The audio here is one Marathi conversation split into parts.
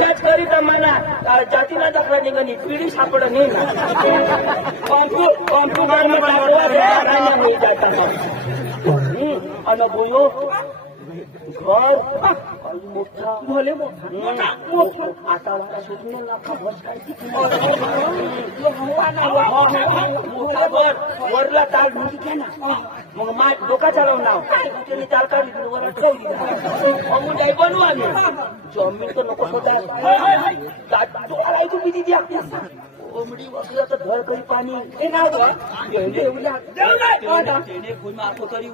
अशाच करीता म्हणा जातीला दाखला निघणी पिढी सापड नाही कॉम्प्युटर नाही जाता अनुभव घर मोठा भले मोठा आता वाला सुटणे लाखा बस काय वरला ताल ढुंकी घे ना मग मा डोका चालव नाव त्याने ताल काढली वर ठेवली जाई बनवू आम्ही जमीन तर नको स्वतः तू किती द्या कोंबडी वसलं तर घर करी पाणी हे नाव तरी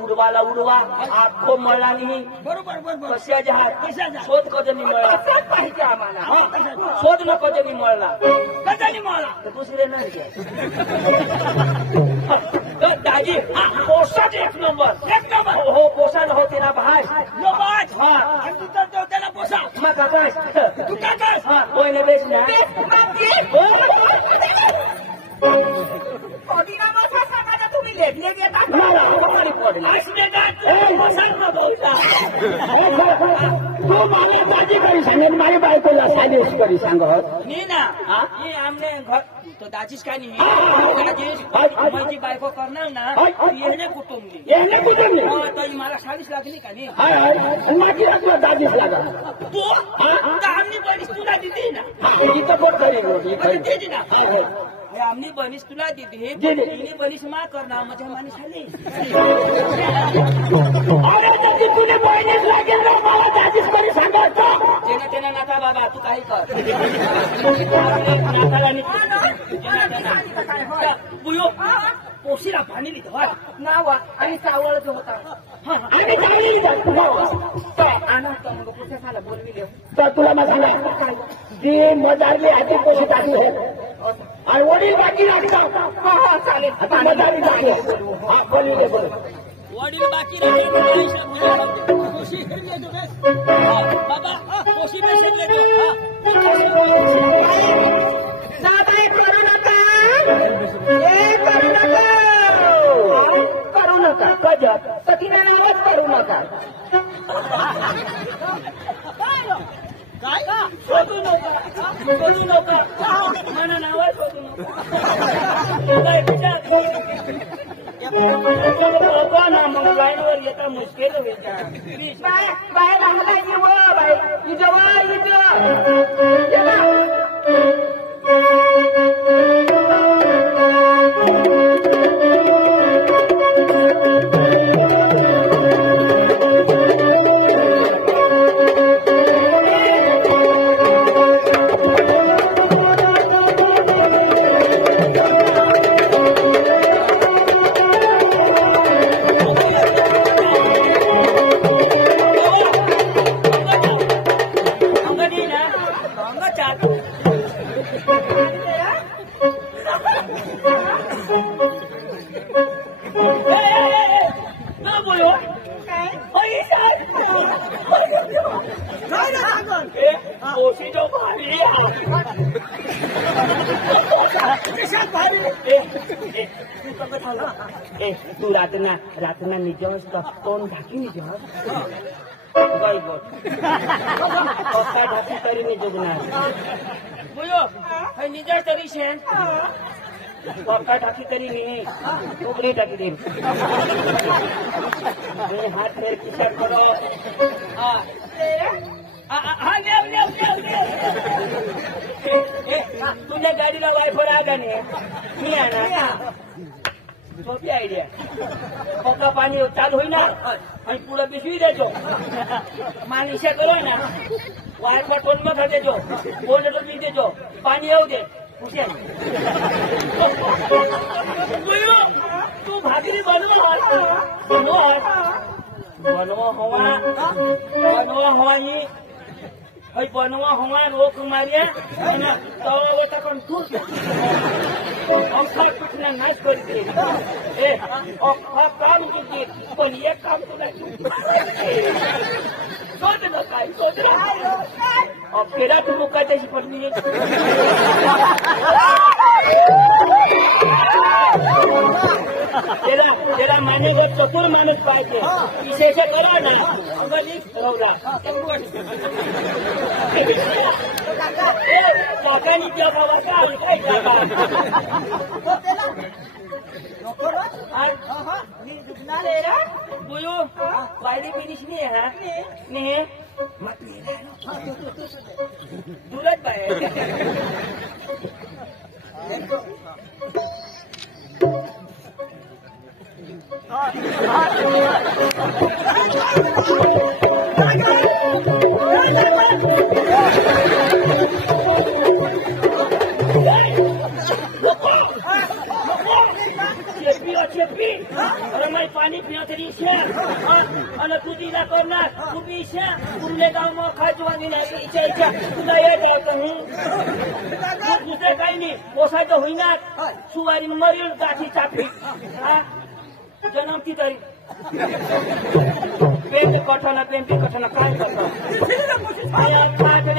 उडवाला उडवा आखो मळला नाही बरोबर कशा जहाज शोध कधी मिळाला पाहिजे आम्हाला शोध न कधी मिळाला कधी मिळाला तर दुसरे नाही दाजी पोषाच एक नंबर हो पोषण होते ना भाई त्याला पोषा मग काकास तू काकास कोणी बेस ना तुम्ही लेखले घेता तू माझी माझी करी सांगेन माझ्या बायकोला साजेश करी सांग मी ना आमने घर तो दाजीच काय नाही माझी बायको करणार ना येणे कुटुंबी तरी मला 40 लागली का नाही माझी लागला दाजीच लागा तू आमनी बनीस तुला दिली ना इथं कोण करेल ना आमनी बनीस तुला दिली तिने बनीस मा करणार माझ्या माणूस आली तुने बनीस लागेल ना मला दाजीच करी सांगायचं जेना तेना नाता बाबा तू काही कर बुयो पोशीला पाणी लिहितो नावा आणि चावळच होता तर तुला मग जी मजारली आधी पोशी टाकली आणि वडील बाकी लागतात चालेल आता मजारी टाकली हा बोलू दे बोल वडील बाकी बाबा पोशी करू नका कजत सतीना नावच करू नका काय शोधू नका मला नाव शोधू नका ना मग लाईनवर येता मुश्किल होईल बाय राहला बाई तू रातना निजस तोंड ढाकी निजस काय ढाकी तरी निजगणार निजस तरी शेण काय ढाकी तरी मी उघडी टाकी देईन हात फेर किशात करो तुझ्या गाडीला वायफर आला नाही मी आणा सोपी आयडिया पक्का पाणी चालू होईना आणि पुढे पिशवी देतो मानिशा करो ना वायफर कोण मग देतो कोण बी देतो पाणी येऊ दे तू भाकरी बनवा हवानी बनवा हवा रोक मारिया तवा पण तू अख्खा पिठना नाच करते अख्खा काम किती पण एक काम तुला शोध न काय शोध फेरा तू मुका त्याची पत्नी त्याला माने चतुर माणूस पाहिजे विशेष करा ना ठरवला काकानी क्या बाबा काय काका बोलो वायदे फिनिश नहीं है नहीं है मत दूरत बाय पानी पिया तरी आणि तू तिला करणार तू पिशा तुमले गाव मग खाजवा नाही इच्छा इच्छा तुला येत आहे दुसरे काही नाही पोसायचं होईना सुवारी मरील गाठी चापली जन्मती तरी पेंट कठना काय करतो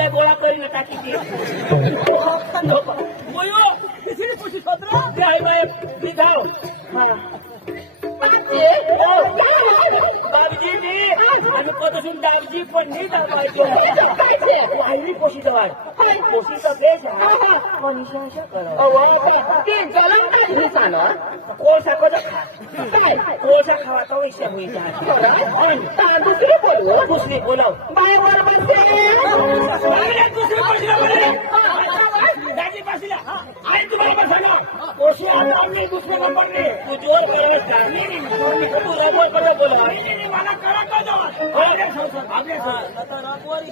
गोळा करीन टाकी बाबजी मी आणि पदसून दाबजी पण नाही दाबायचो वाहिली कोशी जवळ कोशीचा बेस पण कोळसा कसा खा कोळसा खावा तो इच्छा होईल दुसरी बोलू दुसरी बोलाव दाजी पाशीला आई तुम्हाला सांगा कोशी आणि दुसरे नंबर ने तू जोर तू रबर बरोबर बोला मला करा का जाऊ आपले आता रबर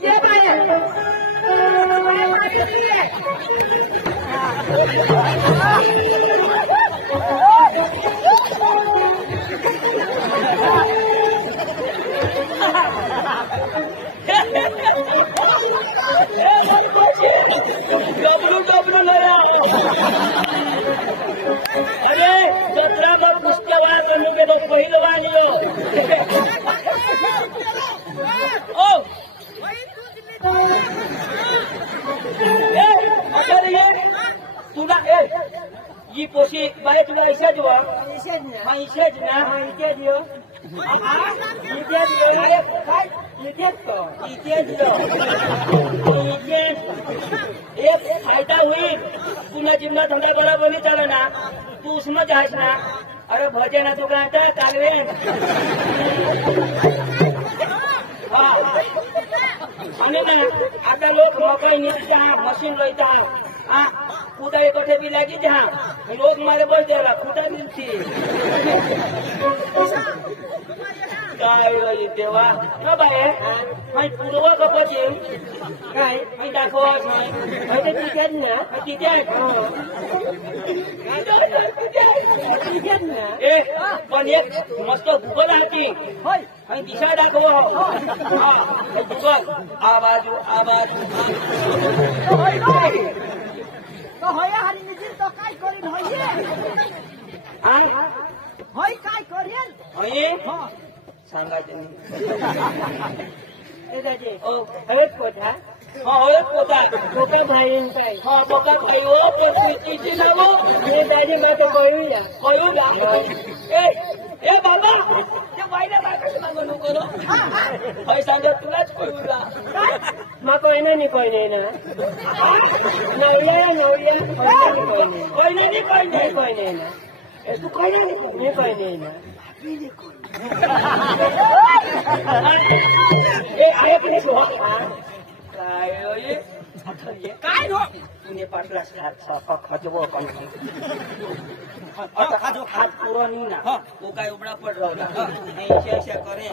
ये बाय डब्ल्यू नया अरे जत्रा में पुष्टवा करने के तो पहलवान हो ओ अरे ये तुला ये पोशी बाय तुला ऐसा जुआ ऐसा ना ऐसा दियो इथे दियो इथे दियो एक फायदा होईल तुला जिमना धंदा बराबर नहीं चाल ना तू उसमें जायस ना अरे भजे ना तू काय कालवे आणि ना आता लोक मकई निघता मशीन रोयता कुठा कठे बी लागी जहा लोक मारे बोल द्याला कुठा मिळती काय देवा न बाय पूर्व कपट काय दाखवत नाही तिच्यात ना पण एक मस्त गुगल हाती दिशा दाखव गुगल आवाजू काय करीन होय काय करेल सांगायचं हळद पोता हळद पोता भाईन काय पोता भाई हो तिची नाव मी दादी मागे कळू ए बाबा ते बाईला कसं मागं नको भाई सांगा तुलाच कळूला मा कोयना नाही कोयने ना नवल्या कोयने ना तू कोयना नाही कोयने ना काय पुणे पाटला खाजो हात पुरो नहीं ना वो काय उबड़ा पड़ रहा ऐसा करे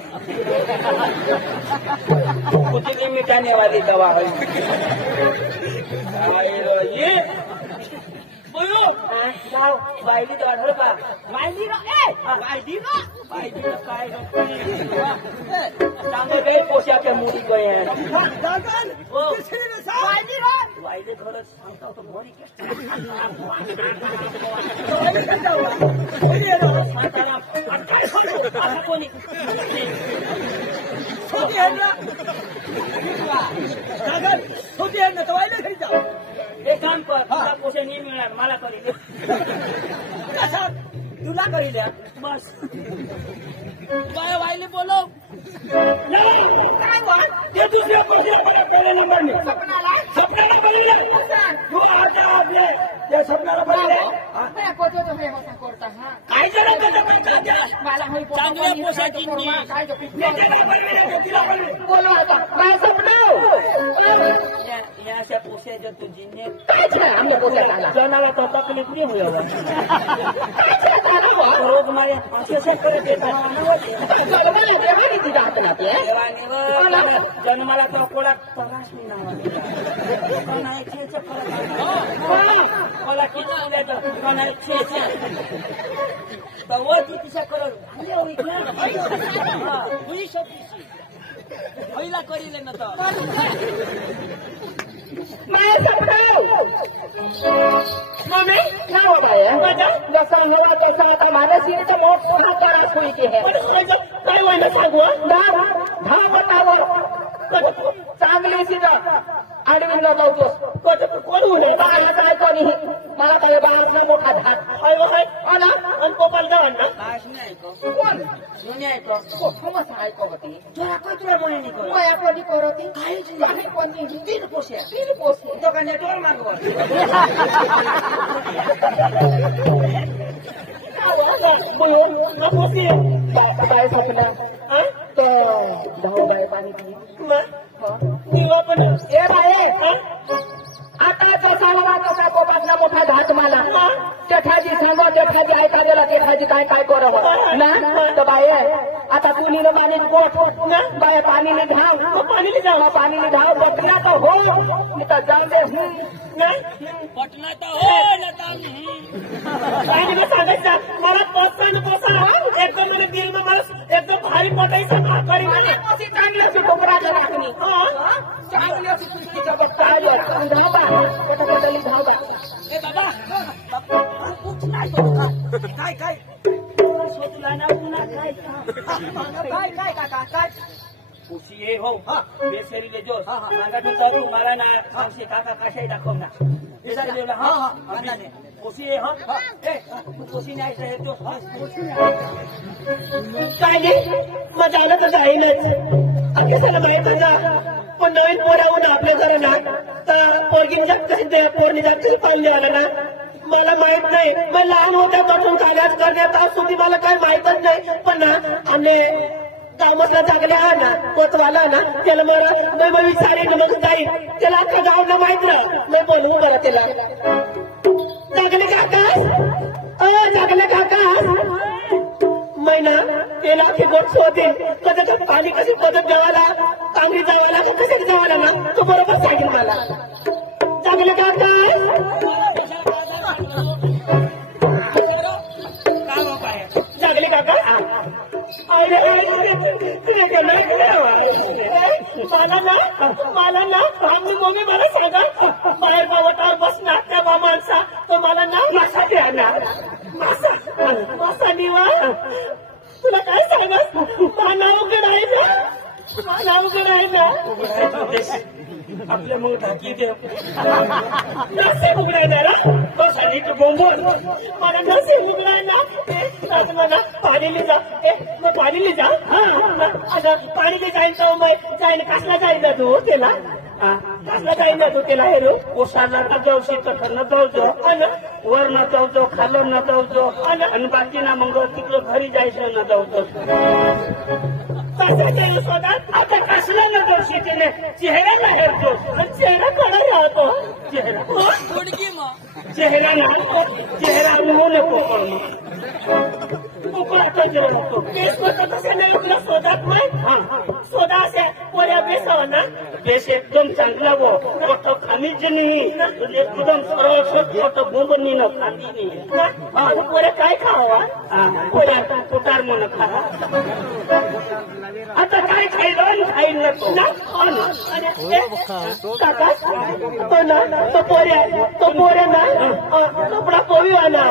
कुछ नहीं मिटाने वाली दवा है ये बोलो वायली तो आधार का वायली नो काय सांगो गए पोषा के मुड़ी गए हैं वायली खरंच सांगता तो मोरी एक काम कर पोषा नहीं मिळणार मला करी तुला करी द्या बस बोलो काय वा ते दुसऱ्या पहिल्या नंबरने सपनाला पहिला तू आता आपले त्या सपनाला पहिले काय पोतो तो हे होता करता हा काय जरा त्याचा पण काय मला होई चांगल्या पोशाखी काय तो तिला बोलो आता काय सपना या अशा पोशाच्या तुझीने काय छे आम्ही पोशाख आला जनाला तो तकलीफ नाही होय काय रोज मला असे करत येतात जन्माला तो कोळा पगास नाही मला किती द्यायचं तवर ती तिच्या करत पहिला करीले ना तर मम्मी क्या हो गया जसा हवा तसा आता मानसी तो बहुत सोना करा हुई की है काय व्हायला सांगू धा बतावर चांगली सीधा आडवीला लावतो कोण होईल बाहेर काय कोणी मला काय बाहेरचा मोठा धाक हाय हाय आला आणि गोपाल जावा ना कोण जुन्या ऐको थोमस ऐको होती तुला काय तुला म्हणे नाही करू काय कोणी करती काहीच काही कोणी तीन पोशे तीन पोसे तो का नेटवर मागवा पोसे काय सपना तो धाव बाय पाणी पण ए बाई आता जसा हवा तसा कोकणला मोठा घाट मला जेठाजी सांगो जेठाजी ऐका गेला जेठाजी काय काय करो ना तर बाय आता कुणी पाणी गोठ बाय पाणीने धाव पाणीने धाव बटना तर हो मी तर जाऊ दे पटना तर हो ना सांगायचं मला पोसा एकदम मला दिल मला एकदम भारी पटायचं भाकरी मला चांगली अशी डोंगराच्या टाकणी चांगली अशी सुट्टीच्या बघता धाव बा ए बाबा कुठ नाही काय काय शोधला ना पुन्हा काय काय काका काय खुशी ये हो बेसरीले जो सांगा तू करू मला ना सांगशे काका कशाही दाखव ना बेसरीले खुशी ये ए तू खुशी नाही आहे तो काय नाही मजा आलं तर जाईलच अगदी सगळं माहित होता पण नवीन पोराहून आपल्या जरा ना तर पोरगीन जागत पोरणी जागत पाळले आलं ना मला माहित नाही मग लहान होत्यापासून कागद करण्यात आज सुधी मला काही माहितच नाही पण ना आणि गावमधला जागल्या हा ना कोतवाला ना त्याला मला मग विचारेन मग जाईल त्याला आता गावना माहित राह मी बोलवू बरं त्याला जागले काका महिना त्याला की गोट होते कदाचित पाणी कशी पदत गावाला कांगरी जावाला का कसे जावाला ना तो बरोबर सांगेल मला जागले काका जागले काका मला ना आम्ही मम्मी मला सांगा बाहेर गावावर बसणार त्या बा माणसा तो मला ना मासा द्या ना मासा निवा तुला काय सांगा पाना उघड आहे ना आपल्या मग ढाकी दे नसेब उघडायला बसा नीट बोंबोल मला नसेब उघडायला मला पाणीले जा मग पाणीले जा आता पाणीले जाईन तर मग जाईन कसला जाईन ना तू त्याला कसला जाईन ना तू त्याला हे रो ओसाला ना जाऊ शकत न जाऊ वर न जाऊ खालो न जाऊ आणि बाकी ना मग तिकडं घरी जायचं न जाऊ कसं केलं स्वतः आता कसला न जाऊ शेतीने चेहऱ्याला हेरतो चेहरा कडे राहतो चेहरा चेहरा मोह नको उकळाचा जेवण होतो केस कसे नाही उकळा शोधात नाही शोधा असे पोऱ्या बेसाव ना बेस एकदम चांगला वो मोठं खनिज नाही एकदम सरळ छोटं बोंबनी न खाती नाही पोऱ्या काय खावा पोऱ्या कुटार म्हणून खा आता काय खाईल नको काका तो पोऱ्या ना कपडा पोळीवाला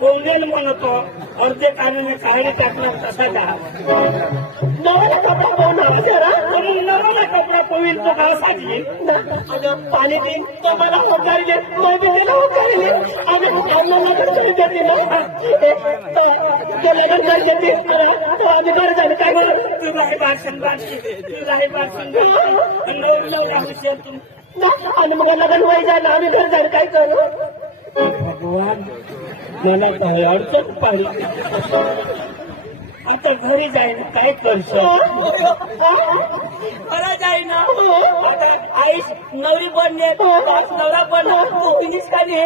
पोंगेल म्हणतो अर्धे कानाने काही टाकणार तसा का नवाला कपडा पोहणार जरा नवाला कपडा होईल तो गाव साजली पाणी देईन तो मला होकारिले मैं बी त्याला होकारिले आम्ही लग्न करून देते तो लग्न करून देते तो आम्ही घर जाणे काय करू तू आहे भाषण तू आहे भाषण आणि मग लग्न व्हाय जायला आम्ही घर जाणे काय करू भगवान मला काय अडचण पाहिजे आता घरी जाईन काय करशो खरं जाईन आता आईस नवरी बनणे नवरा बनणार तुम्हीच का नाही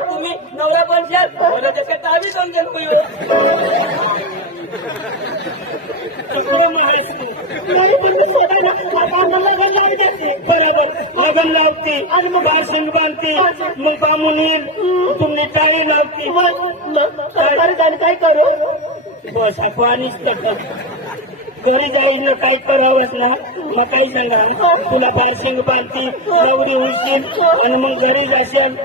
तुम्ही नवरा बनशाल बरं त्याच्या ताबी समजेल बरोबर लग्न लावते आणि मग बारशिंग बांधते मग बामून येईल तुम्ही टाळी लावते मग काय करू बस पाणीच तर घरी जाईल काय करावंच ना मग काही सांगा तुला बारशिंग बांधती नवरी होशील आणि मग घरी जाशील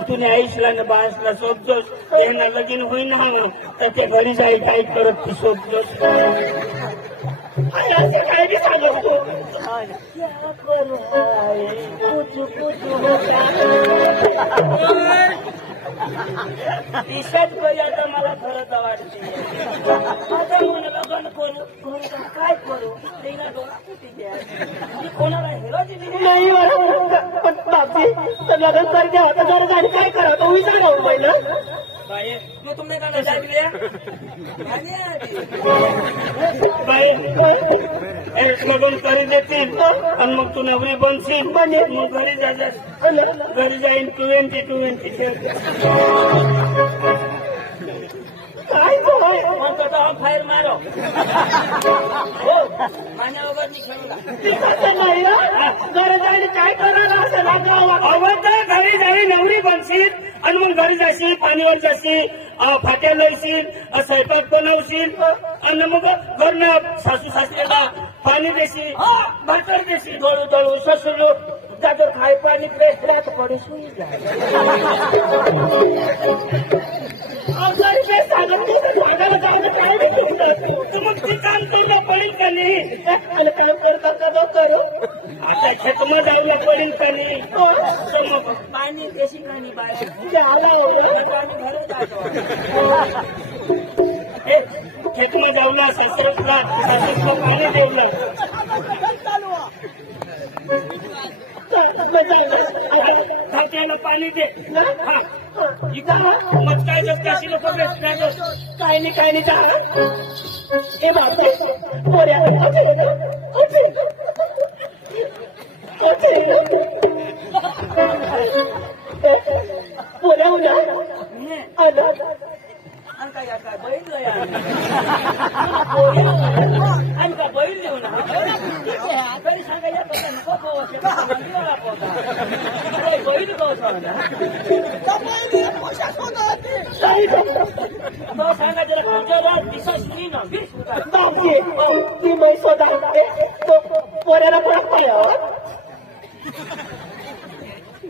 तुने आईसला ना बासला शोधतोस त्यांना लगीन होईन तर ते घरी जाईल काय करत ती शोधतोस काय बी सांगतो ईशात करी आता मला खरंच वाटते आता मला लग्न करू काय करू तिला डोळा किती द्या कोणाला हिरो दिली नाही पण बापी तर लग्न करते आता जरा जाणे काय करा तो विचारावं पहिलं तू तुमने का नशा दिल्या लग्न करी देतील आणि मग तू नवरी बनशील मग घरी घरी जाईन 20 काय म्हणतो तो फायर मारो हो माझ्या वगैरे खेळू घरी जाईन काय करायला असं घरी जाईन नवरी बनशील आणि मग घरी जाशील पाणीवर जाशील फाट्या लावशील स्वयंपाक बनवशील आणि मग घरनं सासू सासऱ्याला पाणी देशील भाकर देशील दळू दळू ससुलो जातो खाय पाणी प्रेस पडे सुई मग ते काम करणं पडेल का नाही आणि काम करता का करू आता खेतमा जायला पडेल का नाही मग पाणी देशी का नाही बाहेर आम्ही घरच जातो खेतमा जाऊला सासरला पाणी देवलं खात्याला पाणी दे मग काय जास्त लोक काय नाही जा हे बापरे पोऱ्या पोऱ्या उद्या काय बैल आणि का बैल देऊ ना काही सांगायला बैल तो सांगा जरा दिसत ना ती मै स्वतः तो पोऱ्याला पडत नाही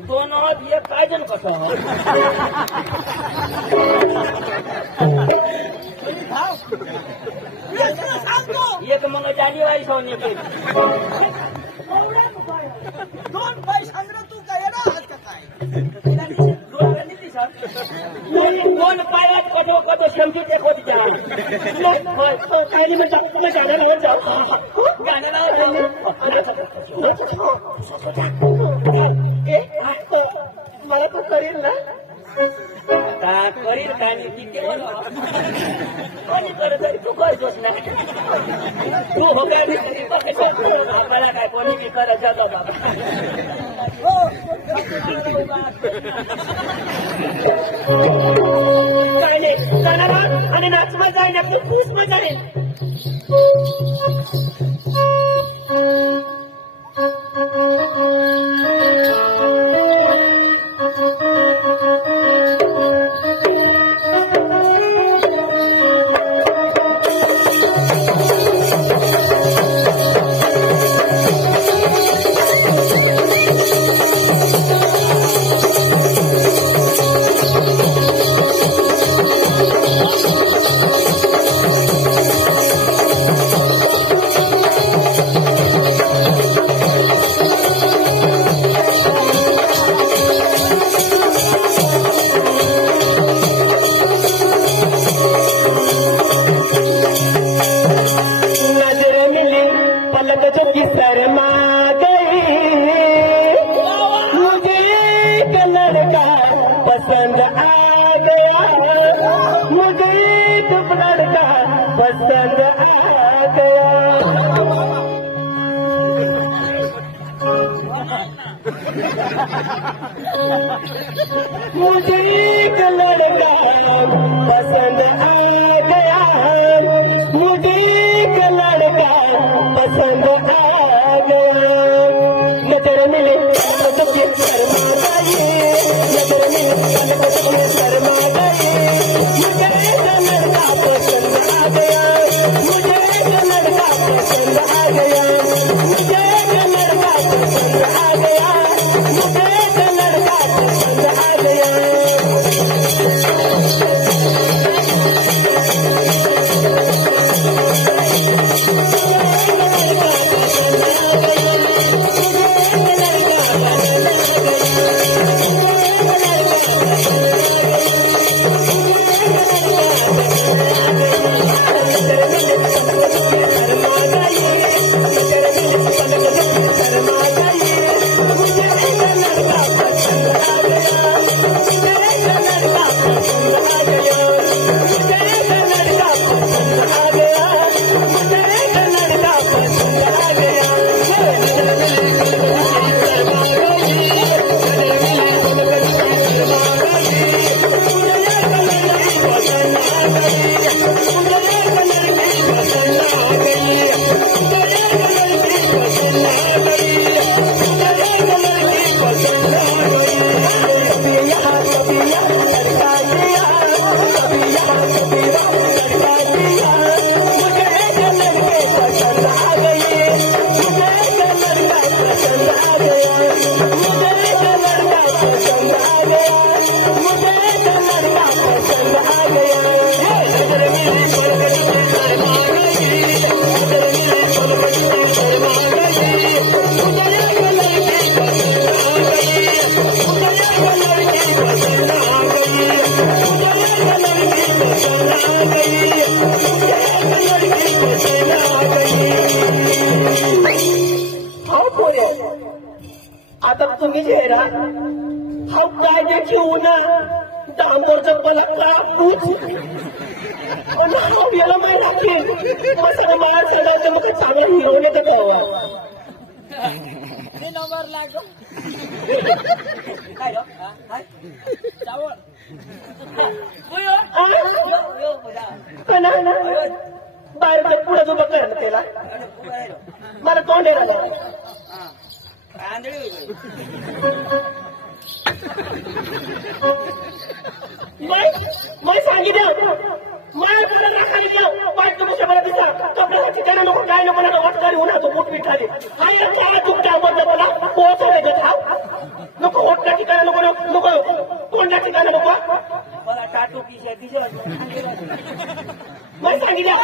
दोन एक काय जण कसं एक मग जानेवारी जाऊन येते दोन पैसा तू काय दोन पायात कधो समजू ते होती काही म्हणतात गाण्याला जाऊ मला तू करील ना करील का कोणी करत तरी तू करतोस ना तू हो काय मला काय कोणी मी करत जातो बाबा काय नाही जाणार आणि नाच मजा आहे ना खूप मजा आहे शर्मा गई मुझे एक लड़का पसंद आ गया मुझे एक लड़का पसंद आ गया मुझे एक लड़का पसंद आ गया मुझे एक लड़का पसंद आ गया नजर मिले तो शर्मा गई नजर मिले तो शर्मा गई मुझे एक लड़का पसंद आ गया मुझे एक लड़का पसंद आ गया मुझे एक लड़का पसंद आ गया मुझे एक लड़का पसंद आ गया आता तुम्ही चेहरा हा काय देखील उन्हा डांबोरचं मला कापूच याला माहिती राखेल मग सगळं मला सगळं मग चांगलं हिरोन येतं कळवा नंबर लागो काय बाहेर पुढे जो बघ त्याला मला तोंड येणार आंधळी मैं सांगितलं मला तुला राखायला जाऊ पाच तुम्ही मला दिसा कपड्याची त्याला नको काय नको ना वाटकारी होणार तो पोट पिठाले हा एक काय तुमच्या आवडलं मला पोहोचवले खाव नको ओटच्या ठिकाणी नको नको तोंडच्या ठिकाणी नको मला टाटू किशे मैं सांगितलं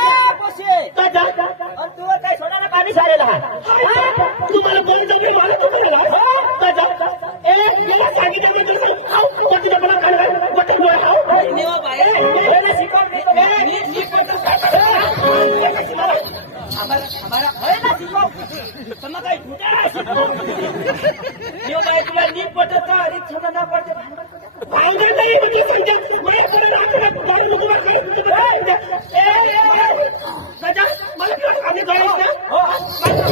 तू काय सोडायला पाणी सारेला तुम्हाला कोण जमी मला तुम्हाला सांगितलं मी तुला खाऊ मला खाणार बटर गोळा खाऊ हमारा है ना सिखाओ तुम काय झूठा यो काय तुला नीट पटत अरे थोडा ना पडते भांगड नाही म्हणजे सांगते मला परत आकडा गाडी नको सजा मला तुला आम्ही जायचं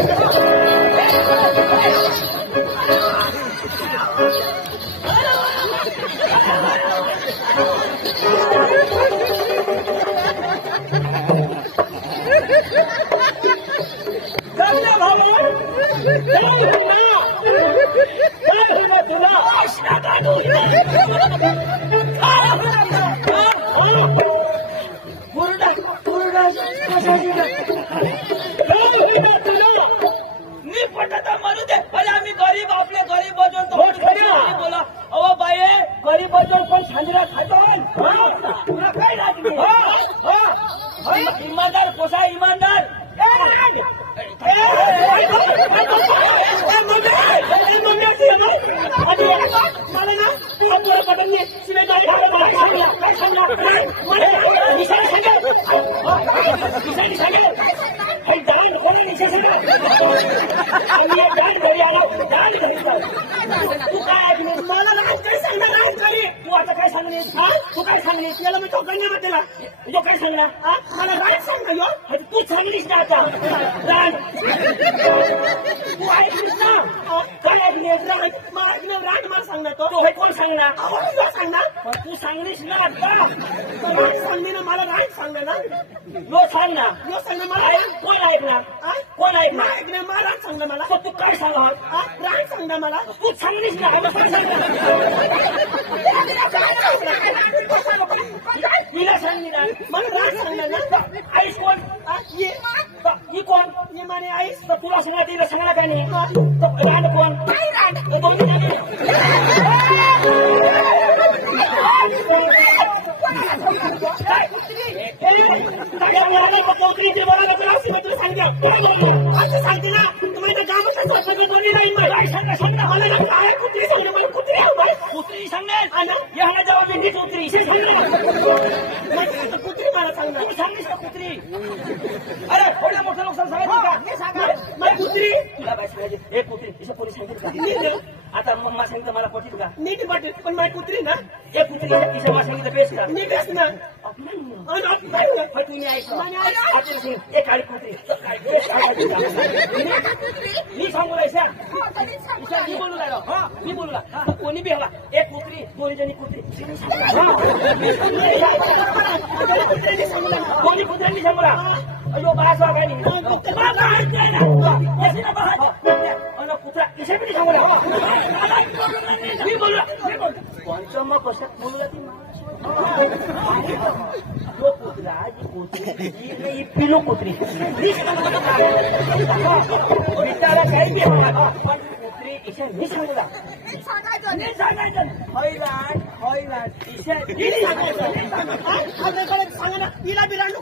मी पटता म्हणू दे पहिले आम्ही गरीब आपले गरीब बजून बोला अहो बाई गरीब बजून पण सांजरा खातो तुला काय लागली इमानदार पोसा इमानदार मला ना तुला पटन शिवाय गाडी आणि एक गाड घरी आला गाड घरी कर. तू काय ऐकलीस? मला राज काय सांगणार राज करी तू आता काय सांगलीस? हा तू काय सांगलीस? याला मी चौकांना त्याला जो काय सांगणार? मला राज सांग यो तू सांगलीस ना आता राज तू ऐकलीस ना काय ऐकलीस? राज मला सांगणार तो हे कोण सांगणार? सांगणार पण तू सांगलीस ना आता राज सांगणे ना मला राज सांगणार ना यो सांग ना यो सांगणार मला कोण ऐकणार? कोण ऐकणार? ऐकणार मला राज सांगणार मला तर तू काय सांगणार? राज सांगणार मला तू सांगलीस ना तिला सांगली ना मला राज सांगणार ना आईस कोण? ही कोण? ये माने आईस तर तुला सांगा तिला सांगणार का नाही? तर रांड कोण? पोत्रीची बरोबर तुला सांगते ना तुम्हाला गावाच्या दोन्ही नाही मला काय कुत्री सांगणार मला कुत्री कुत्री सांगेल ह्याला जाऊ भेंडीच उतरी कुत्री मला सांगणार तू सांगलीस का कुत्री? अरे थोड्या मोठ्या लोकांना सांगायचं कुत्री तुला काय सांगायचे? एक कुत्री तिच्या पोलीस सांगितलं का? आता मम्मा सांगितलं मला पटेल का? नीट वाटेल पण माझी कुत्री ना एक कुत्री तिच्या मा सांगितलं बेस का? नीट असं ना तुम्ही ऐकलं एक काळी कुत्री मी सांगू राहायचा मी बोलू राहिलो मी बोलू राहिला कोणी बी हवा एक कुत्री दोन्ही जणी कुत्री कोणी कुत्र्यांनी सांगला अयो बास वागायनी कुत्रा किशा बी सांगू मी बोलू कोणचं मग कसं बोलू ती जो कुत्रा जी कुत्री ही पिलू कुत्री विचारा काही बी कुत्री इशा मी सांगला सांगायचं हॉयलँड ईशा सांगायचं सांगा ना तिला बी रांडू